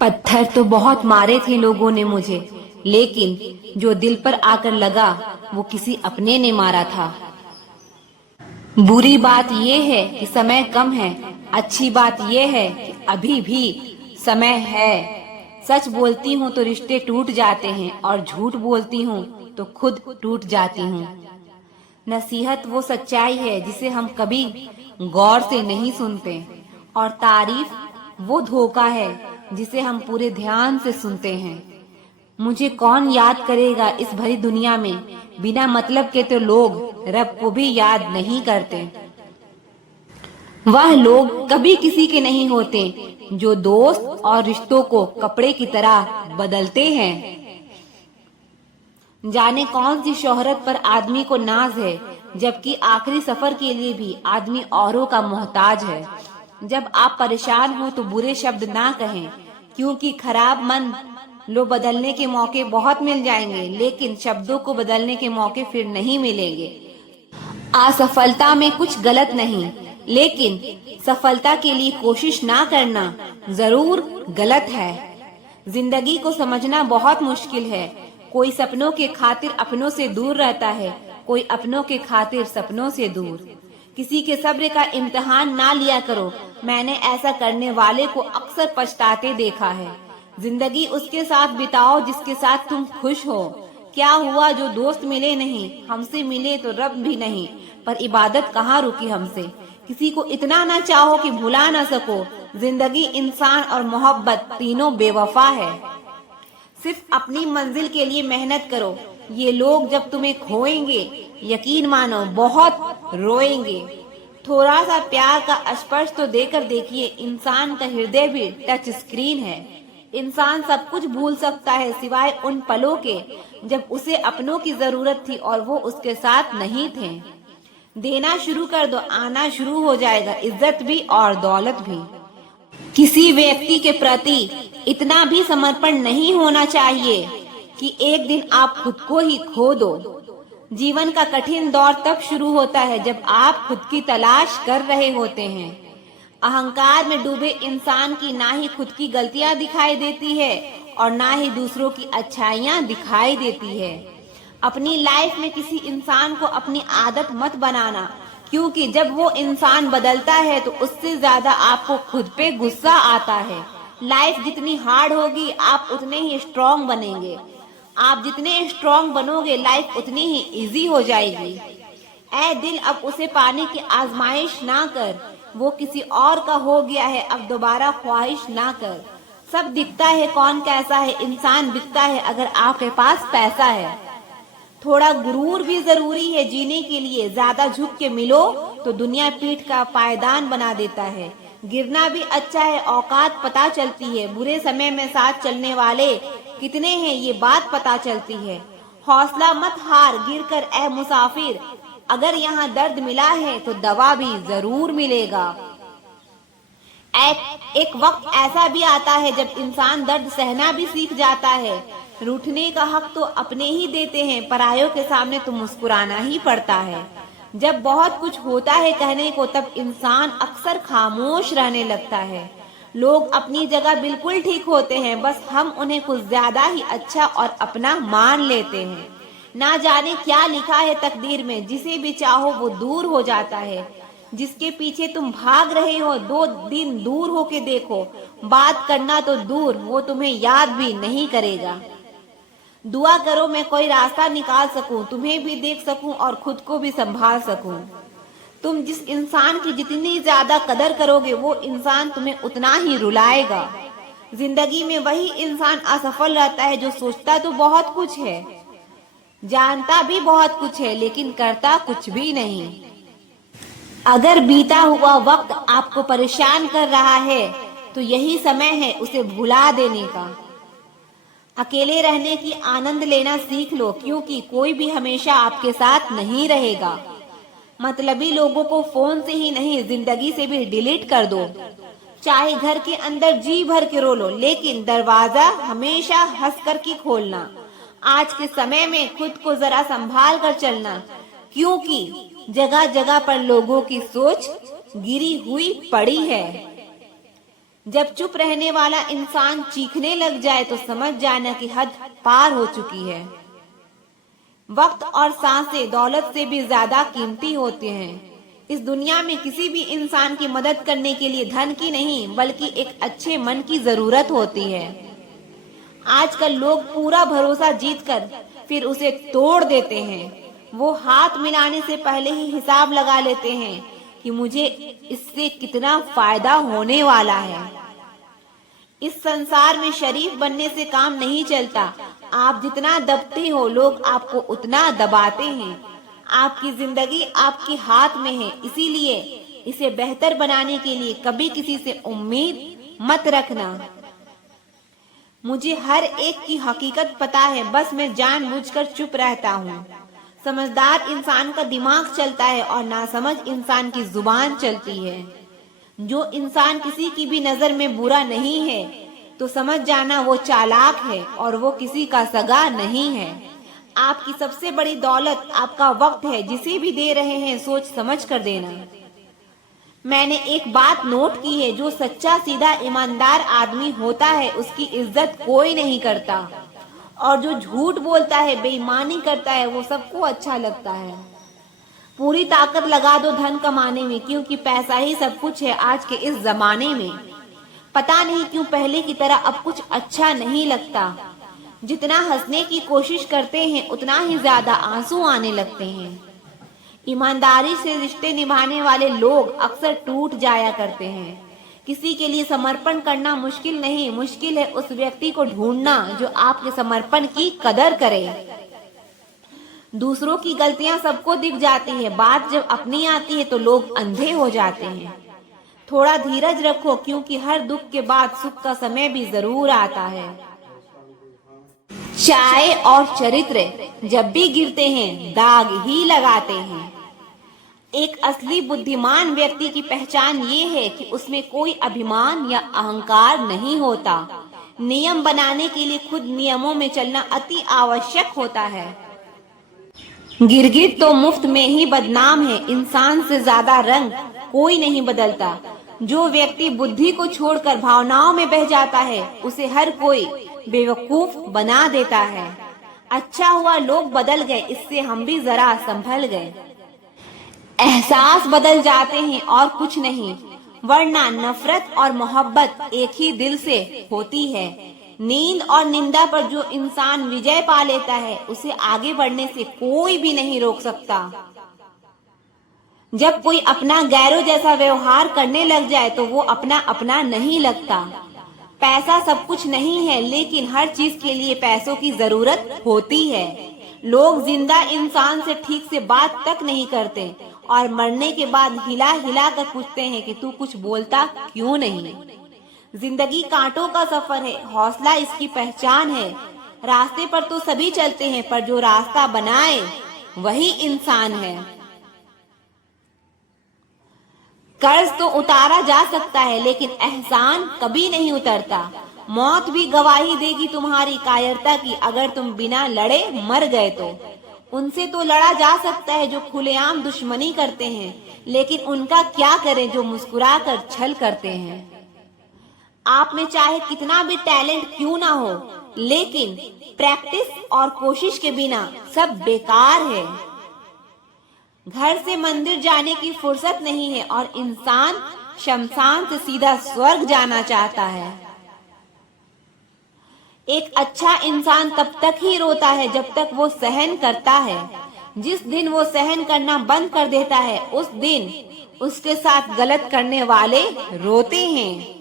पत्थर तो बहुत मारे थे लोगों ने मुझे, लेकिन जो दिल पर आकर लगा वो किसी अपने ने मारा था। बुरी बात ये है कि समय कम है, अच्छी बात ये है कि अभी भी समय है। सच बोलती हूँ तो रिश्ते टूट जाते हैं और झूठ बोलती हूँ तो खुद टूट जाती हूँ। नसीहत वो सच्चाई है जिसे हम कभी गौर से नहीं सुनते, और तारीफ वो धोखा है जिसे हम पूरे ध्यान से सुनते हैं। मुझे कौन याद करेगा इस भरी दुनिया में, बिना मतलब के तो लोग रब को भी याद नहीं करते। वह लोग कभी किसी के नहीं होते जो दोस्त और रिश्तों को कपड़े की तरह बदलते हैं। जाने कौन सी शोहरत पर आदमी को नाज है, जबकि आखिरी सफर के लिए भी आदमी औरों का मोहताज है। जब आप परेशान हो तो बुरे शब्द ना कहें, क्योंकि खराब मन लो बदलने के मौके बहुत मिल जाएंगे, लेकिन शब्दों को बदलने के मौके फिर नहीं मिलेंगे। असफलता में कुछ गलत नहीं, लेकिन सफलता के लिए कोशिश ना करना जरूर गलत है। जिंदगी को समझना बहुत मुश्किल है। कोई सपनों के खातिर अपनों से दूर रहता है, कोई अपनों के खातिर सपनों से दूर। किसी के सब्र का इम्तिहान ना लिया करो। मैंने ऐसा करने वाले को अक्सर पछताते देखा है। जिंदगी उसके साथ बिताओ जिसके साथ तुम खुश हो। क्या हुआ जो दोस्त मिले नहीं, हमसे मिले तो रब भी नहीं, पर इबादत कहाँ रुकी हमसे। किसी को इतना ना चाहो कि भुला ना सको। जिंदगी, इंसान और मोहब्बत तीनों बेवफा है। सिर्फ अपनी मंजिल के लिए मेहनत करो। ये लोग जब तुम्हें खोएंगे, यकीन मानो बहुत रोएंगे। थोड़ा सा प्यार का स्पर्श तो देकर देखिए। इंसान का हृदय भी टच स्क्रीन है। इंसान सब कुछ भूल सकता है सिवाय उन पलों के जब उसे अपनों की जरूरत थी और वो उसके साथ नहीं थे। देना शुरू कर दो, आना शुरू हो जाएगा इज्जत भी और दौलत भी। किसी व्यक्ति के प्रति इतना भी समर्पण नहीं होना चाहिए कि एक दिन आप खुद को ही खो दो। जीवन का कठिन दौर तब शुरू होता है जब आप खुद की तलाश कर रहे होते हैं। अहंकार में डूबे इंसान की ना ही खुद की गलतियां दिखाई देती है और ना ही दूसरों की अच्छाइयां दिखाई देती है। अपनी लाइफ में किसी इंसान को अपनी आदत मत बनाना, क्योंकि जब वो इंसान बदलता है तो उससे ज्यादा आपको खुद पे गुस्सा आता है। लाइफ जितनी हार्ड होगी आप उतने ही स्ट्रॉन्ग बनेंगे। आप जितने स्ट्रॉन्ग बनोगे लाइफ उतनी ही इजी हो जाएगी। ऐ दिल, अब उसे पाने की आजमाइश ना कर। वो किसी और का हो गया है, अब दोबारा ख्वाहिश ना कर। सब दिखता है कौन कैसा है, इंसान बिकता है अगर आपके पास पैसा है। थोड़ा गुरूर भी जरूरी है जीने के लिए। ज्यादा झुक के मिलो तो दुनिया पीठ का पायदान बना देता है। गिरना भी अच्छा है, औकात पता चलती है। बुरे समय में साथ चलने वाले कितने हैं ये बात पता चलती है। हौसला मत हार, गिर कर ए मुसाफिर। अगर यहाँ दर्द मिला है तो दवा भी जरूर मिलेगा। एक वक्त ऐसा भी आता है जब इंसान दर्द सहना भी सीख जाता है। रूठने का हक तो अपने ही देते हैं, परायों के सामने तो मुस्कुराना ही पड़ता है। जब बहुत कुछ होता है कहने को तब इंसान अक्सर खामोश रहने लगता है। लोग अपनी जगह बिल्कुल ठीक होते हैं, बस हम उन्हें कुछ ज्यादा ही अच्छा और अपना मान लेते हैं। ना जाने क्या लिखा है तकदीर में, जिसे भी चाहो वो दूर हो जाता है। जिसके पीछे तुम भाग रहे हो 2 दिन दूर होके देखो। बात करना तो दूर, वो तुम्हें याद भी नहीं करेगा। दुआ करो मैं कोई रास्ता निकाल सकूं, तुम्हें भी देख सकूं और खुद को भी संभाल सकूं। तुम जिस इंसान की जितनी ज्यादा कदर करोगे वो इंसान तुम्हें उतना ही रुलाएगा। जिंदगी में वही इंसान असफल रहता है जो सोचता तो बहुत कुछ है, जानता भी बहुत कुछ है, लेकिन करता कुछ भी नहीं। अगर बीता हुआ वक्त आपको परेशान कर रहा है तो यही समय है उसे भुला देने का। अकेले रहने की आनंद लेना सीख लो, क्योंकि कोई भी हमेशा आपके साथ नहीं रहेगा। मतलबी लोगों को फोन से ही नहीं जिंदगी से भी डिलीट कर दो। चाहे घर के अंदर जी भर के रो लो, लेकिन दरवाजा हमेशा हंस कर के खोलना। आज के समय में खुद को जरा संभाल कर चलना, क्योंकि जगह जगह पर लोगों की सोच गिरी हुई पड़ी है। जब चुप रहने वाला इंसान चीखने लग जाए तो समझ जाना कि हद पार हो चुकी है। वक्त और सांसें दौलत से भी ज्यादा कीमती होते हैं। इस दुनिया में किसी भी इंसान की मदद करने के लिए धन की नहीं बल्कि एक अच्छे मन की जरूरत होती है। आजकल लोग पूरा भरोसा जीतकर फिर उसे तोड़ देते हैं। वो हाथ मिलाने से पहले ही हिसाब लगा लेते हैं कि मुझे इससे कितना फायदा होने वाला है। इस संसार में शरीफ बनने से काम नहीं चलता। आप जितना दबते हो लोग आपको उतना दबाते हैं। आपकी जिंदगी आपके हाथ में है, इसीलिए इसे बेहतर बनाने के लिए कभी किसी से उम्मीद मत रखना। मुझे हर एक की हकीकत पता है, बस मैं जानबूझकर चुप रहता हूँ। समझदार इंसान का दिमाग चलता है और नासमझ इंसान की जुबान चलती है। जो इंसान किसी की भी नजर में बुरा नहीं है तो समझ जाना वो चालाक है और वो किसी का सगा नहीं है। आपकी सबसे बड़ी दौलत आपका वक्त है। जिसे भी दे रहे हैं सोच समझ कर देना। मैंने एक बात नोट की है, जो सच्चा सीधा ईमानदार आदमी होता है उसकी इज्जत कोई नहीं करता, और जो झूठ बोलता है बेईमानी करता है वो सबको अच्छा लगता है। पूरी ताकत लगा दो धन कमाने में, क्योंकि पैसा ही सब कुछ है आज के इस जमाने में। पता नहीं क्यों पहले की तरह अब कुछ अच्छा नहीं लगता। जितना हंसने की कोशिश करते हैं उतना ही ज्यादा आंसू आने लगते हैं। ईमानदारी से रिश्ते निभाने वाले लोग अक्सर टूट जाया करते हैं। किसी के लिए समर्पण करना मुश्किल नहीं, मुश्किल है उस व्यक्ति को ढूंढना जो आपके समर्पण की कदर करे। दूसरों की गलतियां सबको दिख जाती है, बात जब अपनी आती है तो लोग अंधे हो जाते हैं। थोड़ा धीरज रखो, क्योंकि हर दुख के बाद सुख का समय भी जरूर आता है। चाय और चरित्र जब भी गिरते हैं दाग ही लगाते हैं। एक असली बुद्धिमान व्यक्ति की पहचान ये है कि उसमें कोई अभिमान या अहंकार नहीं होता। नियम बनाने के लिए खुद नियमों में चलना अति आवश्यक होता है। गिरगिट तो मुफ्त में ही बदनाम है। इंसान से ज्यादा रंग कोई नहीं बदलता। जो व्यक्ति बुद्धि को छोड़कर भावनाओं में बह जाता है उसे हर कोई बेवकूफ बना देता है। अच्छा हुआ लोग बदल गए, इससे हम भी जरा संभल गए। एहसास बदल जाते हैं और कुछ नहीं, वरना नफरत और मोहब्बत एक ही दिल से होती है। नींद और निंदा पर जो इंसान विजय पा लेता है उसे आगे बढ़ने से कोई भी नहीं रोक सकता। जब कोई अपना गैरों जैसा व्यवहार करने लग जाए तो वो अपना अपना नहीं लगता। पैसा सब कुछ नहीं है, लेकिन हर चीज के लिए पैसों की जरूरत होती है। लोग जिंदा इंसान से ठीक से बात तक नहीं करते और मरने के बाद हिला हिला कर पूछते हैं कि तू कुछ बोलता क्यों नहीं। जिंदगी कांटों का सफर है, हौसला इसकी पहचान है। रास्ते पर तो सभी चलते हैं, पर जो रास्ता बनाए वही इंसान है। कर्ज तो उतारा जा सकता है, लेकिन एहसान कभी नहीं उतरता। मौत भी गवाही देगी तुम्हारी कायरता की, अगर तुम बिना लड़े मर गए तो। उनसे तो लड़ा जा सकता है जो खुलेआम दुश्मनी करते हैं, लेकिन उनका क्या करें जो मुस्कुराकर छल करते हैं। आप में चाहे कितना भी टैलेंट क्यों ना हो, लेकिन प्रैक्टिस और कोशिश के बिना सब बेकार है। घर से मंदिर जाने की फुर्सत नहीं है और इंसान शमशान से सीधा स्वर्ग जाना चाहता है। एक अच्छा इंसान तब तक ही रोता है जब तक वो सहन करता है। जिस दिन वो सहन करना बंद कर देता है उस दिन उसके साथ गलत करने वाले रोते हैं।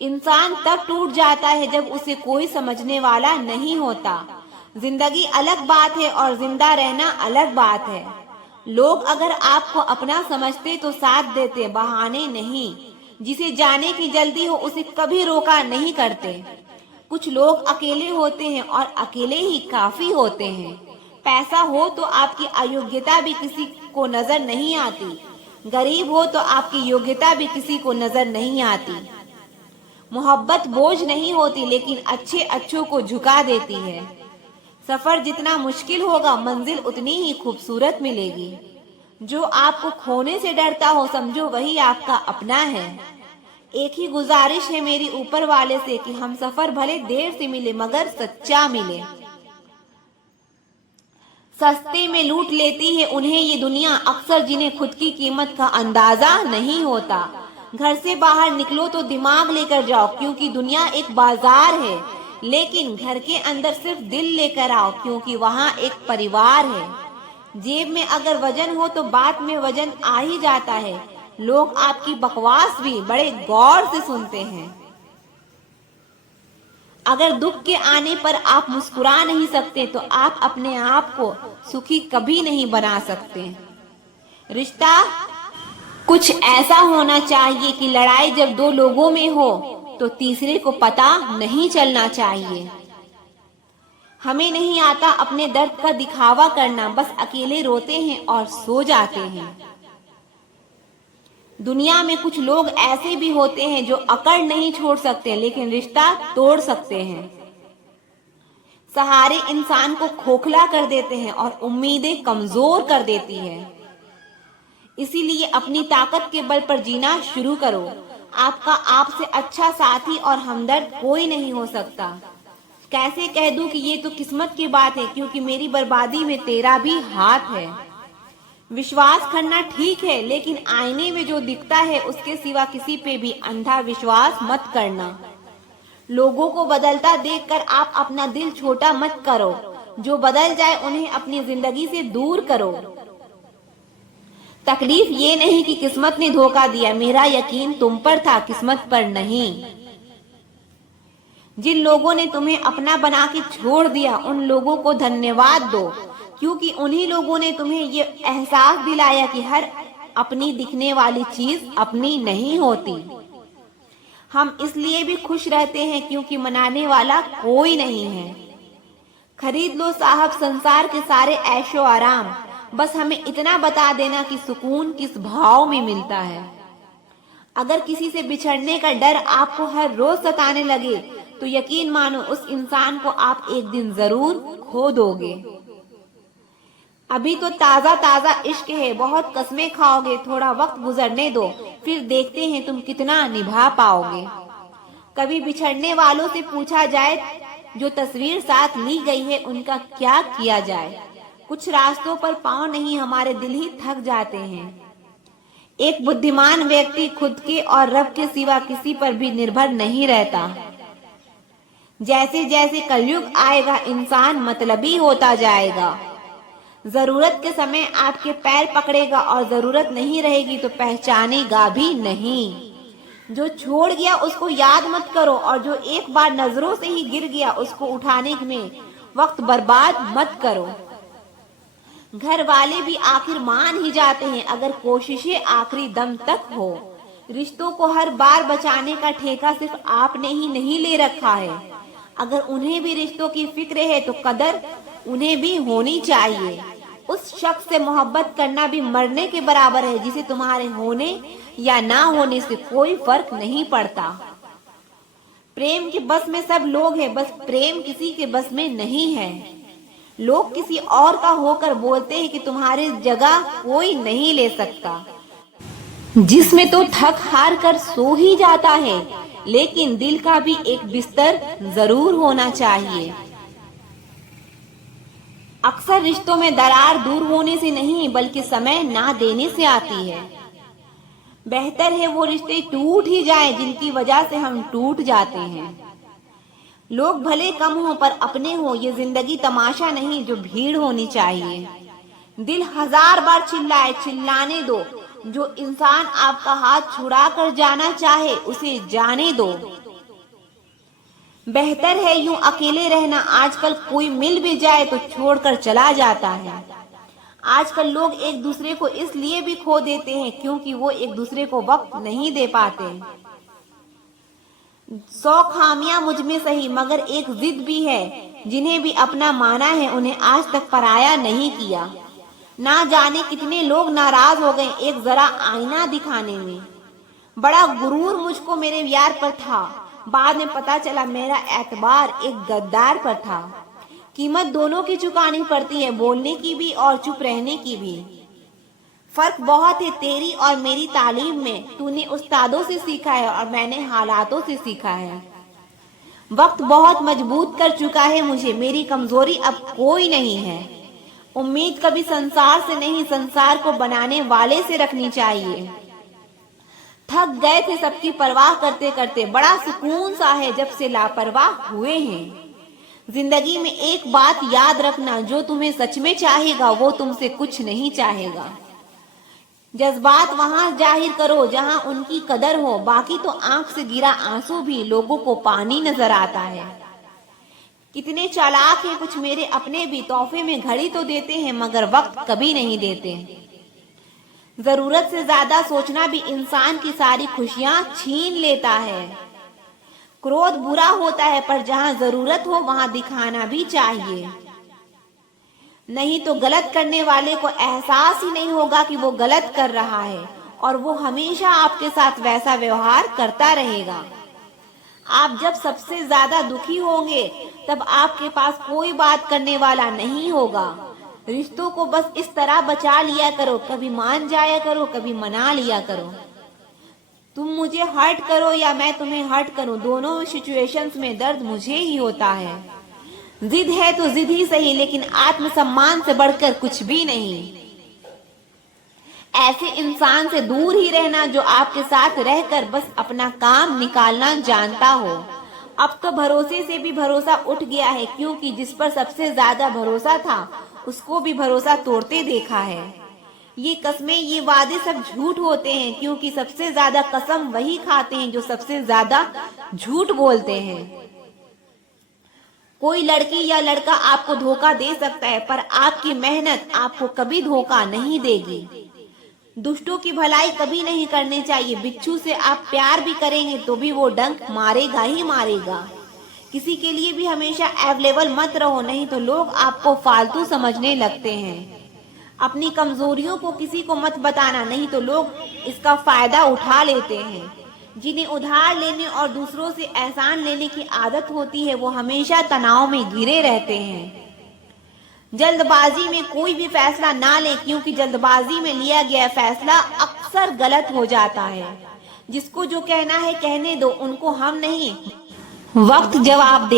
इंसान तब टूट जाता है जब उसे कोई समझने वाला नहीं होता। जिंदगी अलग बात है और जिंदा रहना अलग बात है। लोग अगर आपको अपना समझते तो साथ देते, बहाने नहीं। जिसे जाने की जल्दी हो उसे कभी रोका नहीं करते। कुछ लोग अकेले होते हैं और अकेले ही काफी होते हैं। पैसा हो तो आपकी अयोग्यता भी किसी को नजर नहीं आती। गरीब हो तो आपकी योग्यता भी किसी को नजर नहीं आती। मोहब्बत बोझ नहीं होती, लेकिन अच्छे अच्छों को झुका देती है। सफर जितना मुश्किल होगा मंजिल उतनी ही खूबसूरत मिलेगी। जो आपको खोने से डरता हो समझो वही आपका अपना है। एक ही गुजारिश है मेरी ऊपर वाले से कि हम सफर भले देर से मिले मगर सच्चा मिले। सस्ते में लूट लेती है उन्हें ये दुनिया, अक्सर जिन्हें खुद की कीमत का अंदाजा नहीं होता। घर से बाहर निकलो तो दिमाग लेकर जाओ, क्योंकि दुनिया एक बाजार है, लेकिन घर के अंदर सिर्फ दिल लेकर आओ, क्योंकि वहाँ एक परिवार है। जेब में अगर वजन हो तो बात में वजन आ ही जाता है। लोग आपकी बकवास भी बड़े गौर से सुनते हैं। अगर दुख के आने पर आप मुस्कुरा नहीं सकते तो आप अपने आप को सुखी कभी नहीं बना सकते। रिश्ता कुछ ऐसा होना चाहिए कि लड़ाई जब दो लोगों में हो तो तीसरे को पता नहीं चलना चाहिए। हमें नहीं आता अपने दर्द का दिखावा करना, बस अकेले रोते हैं और सो जाते हैं। दुनिया में कुछ लोग ऐसे भी होते हैं जो अकड़ नहीं छोड़ सकते लेकिन रिश्ता तोड़ सकते हैं। सहारे इंसान को खोखला कर देते हैं और उम्मीदें कमजोर कर देती है। इसीलिए अपनी ताकत के बल पर जीना शुरू करो। आपका आपसे अच्छा साथी और हमदर्द कोई नहीं हो सकता। कैसे कह दूं कि ये तो किस्मत की बात है, क्योंकि मेरी बर्बादी में तेरा भी हाथ है। विश्वास करना ठीक है, लेकिन आईने में जो दिखता है उसके सिवा किसी पे भी अंधा विश्वास मत करना। लोगों को बदलता देखकर आप अपना दिल छोटा मत करो। जो बदल जाए उन्हें अपनी जिंदगी से दूर करो। तकलीफ ये नहीं कि किस्मत ने धोखा दिया, मेरा यकीन तुम पर था, किस्मत पर नहीं। जिन लोगों ने तुम्हें अपना बना के छोड़ दिया उन लोगों को धन्यवाद दो, क्योंकि उन्हीं लोगों ने तुम्हें ये एहसास दिलाया कि हर अपनी दिखने वाली चीज अपनी नहीं होती। हम इसलिए भी खुश रहते हैं क्योंकि मनाने वाला कोई नहीं है। खरीद लो साहब संसार के सारे ऐशो आराम, बस हमें इतना बता देना कि सुकून किस भाव में मिलता है। अगर किसी से बिछड़ने का डर आपको हर रोज सताने लगे तो यकीन मानो उस इंसान को आप एक दिन जरूर खो दोगे। अभी तो ताजा ताजा इश्क है, बहुत कस्में खाओगे, थोड़ा वक्त गुजरने दो, फिर देखते हैं तुम कितना निभा पाओगे। कभी बिछड़ने वालों से पूछा जाए जो तस्वीर साथ ली गई है उनका क्या किया जाए। कुछ रास्तों पर पांव नहीं हमारे दिल ही थक जाते हैं। एक बुद्धिमान व्यक्ति खुद के और रब के सिवा किसी पर भी निर्भर नहीं रहता। जैसे जैसे कलयुग आएगा इंसान मतलबी होता जाएगा। जरूरत के समय आपके पैर पकड़ेगा और जरूरत नहीं रहेगी तो पहचानेगा भी नहीं। जो छोड़ गया उसको याद मत करो और जो एक बार नजरों से ही गिर गया उसको उठाने में वक्त बर्बाद मत करो। घर वाले भी आखिर मान ही जाते हैं अगर कोशिशें आखिरी दम तक हो। रिश्तों को हर बार बचाने का ठेका सिर्फ आपने ही नहीं ले रखा है। अगर उन्हें भी रिश्तों की फिक्र है तो कदर उन्हें भी होनी चाहिए। उस शख्स से मोहब्बत करना भी मरने के बराबर है जिसे तुम्हारे होने या ना होने से कोई फर्क नहीं पड़ता। प्रेम के बस में सब लोग हैं, बस प्रेम किसी के बस में नहीं है। लोग किसी और का होकर बोलते हैं कि तुम्हारी जगह कोई नहीं ले सकता, जिसमें तो थक हार कर सो ही जाता है, लेकिन दिल का भी एक बिस्तर जरूर होना चाहिए। अक्सर रिश्तों में दरार दूर होने से नहीं बल्कि समय ना देने से आती है। बेहतर है वो रिश्ते टूट ही जाएं जिनकी वजह से हम टूट जाते हैं। लोग भले कम हो पर अपने हो, ये जिंदगी तमाशा नहीं जो भीड़ होनी चाहिए। दिल हजार बार चिल्लाए चिल्लाने दो। जो इंसान आपका हाथ छुड़ा कर जाना चाहे उसे जाने दो। बेहतर है यूं अकेले रहना। आजकल कोई मिल भी जाए तो छोड़कर चला जाता है। आजकल लोग एक दूसरे को इसलिए भी खो देते हैं क्योंकि वो एक दूसरे को वक्त नहीं दे पाते। 100 खामियां मुझ में सही मगर एक जिद भी है। जिन्हें भी अपना माना है उन्हें आज तक पराया नहीं किया। ना जाने कितने लोग नाराज हो गए एक जरा आईना दिखाने में। बड़ा गुरूर मुझको मेरे यार पर था, बाद में पता चला मेरा एतबार एक गद्दार पर था। कीमत दोनों की चुकानी पड़ती है, बोलने की भी और चुप रहने की भी। फर्क बहुत है तेरी और मेरी तालीम में। तूने उस्तादों से सीखा है और मैंने हालातों से सीखा है। वक्त बहुत मजबूत कर चुका है मुझे, मेरी कमजोरी अब कोई नहीं है। उम्मीद कभी संसार से नहीं, संसार को बनाने वाले से रखनी चाहिए। थक गए थे सबकी परवाह करते करते, बड़ा सुकून सा है जब से लापरवाह हुए हैं। जिंदगी में एक बात याद रखना, जो तुम्हें सच में चाहेगा वो तुमसे कुछ नहीं चाहेगा। जज्बात वहां जाहिर करो जहां उनकी कदर हो, बाकी तो आंख से गिरा आंसू भी लोगों को पानी नजर आता है। कितने चालाक हैं कुछ मेरे अपने भी, तोहफे में घड़ी तो देते हैं मगर वक्त कभी नहीं देते। जरूरत से ज्यादा सोचना भी इंसान की सारी खुशियां छीन लेता है। क्रोध बुरा होता है पर जहां जरूरत हो वहां दिखाना भी चाहिए, नहीं तो गलत करने वाले को एहसास ही नहीं होगा कि वो गलत कर रहा है और वो हमेशा आपके साथ वैसा व्यवहार करता रहेगा। आप जब सबसे ज्यादा दुखी होंगे तब आपके पास कोई बात करने वाला नहीं होगा। रिश्तों को बस इस तरह बचा लिया करो, कभी मान जाया करो, कभी मना लिया करो। तुम मुझे हर्ट करो या मैं तुम्हें हर्ट करूं, दोनों सिचुएशंस में दर्द मुझे ही होता है। जिद है तो जिद ही सही, लेकिन आत्मसम्मान से बढ़कर कुछ भी नहीं। ऐसे इंसान से दूर ही रहना जो आपके साथ रहकर बस अपना काम निकालना जानता हो। अब तो भरोसे से भी भरोसा उठ गया है, क्योंकि जिस पर सबसे ज्यादा भरोसा था उसको भी भरोसा तोड़ते देखा है। ये कस्में, ये वादे सब झूठ होते हैं, क्योंकि सबसे ज्यादा कसम वही खाते हैं जो सबसे ज्यादा झूठ बोलते हैं। कोई लड़की या लड़का आपको धोखा दे सकता है पर आपकी मेहनत आपको कभी धोखा नहीं देगी। दुष्टों की भलाई कभी नहीं करनी चाहिए। बिच्छू से आप प्यार भी करेंगे तो भी वो डंक मारेगा ही मारेगा। किसी के लिए भी हमेशा अवेलेबल मत रहो, नहीं तो लोग आपको फालतू समझने लगते हैं। अपनी कमजोरियों को किसी को मत बताना, नहीं तो लोग इसका फायदा उठा लेते हैं। जिन्हें उधार लेने और दूसरों से एहसान लेने की आदत होती है वो हमेशा तनाव में घिरे रहते हैं। जल्दबाजी में कोई भी फैसला ना लें, क्योंकि जल्दबाजी में लिया गया फैसला अक्सर गलत हो जाता है। जिसको जो कहना है कहने दो, उनको हम नहीं, वक्त जवाब दे।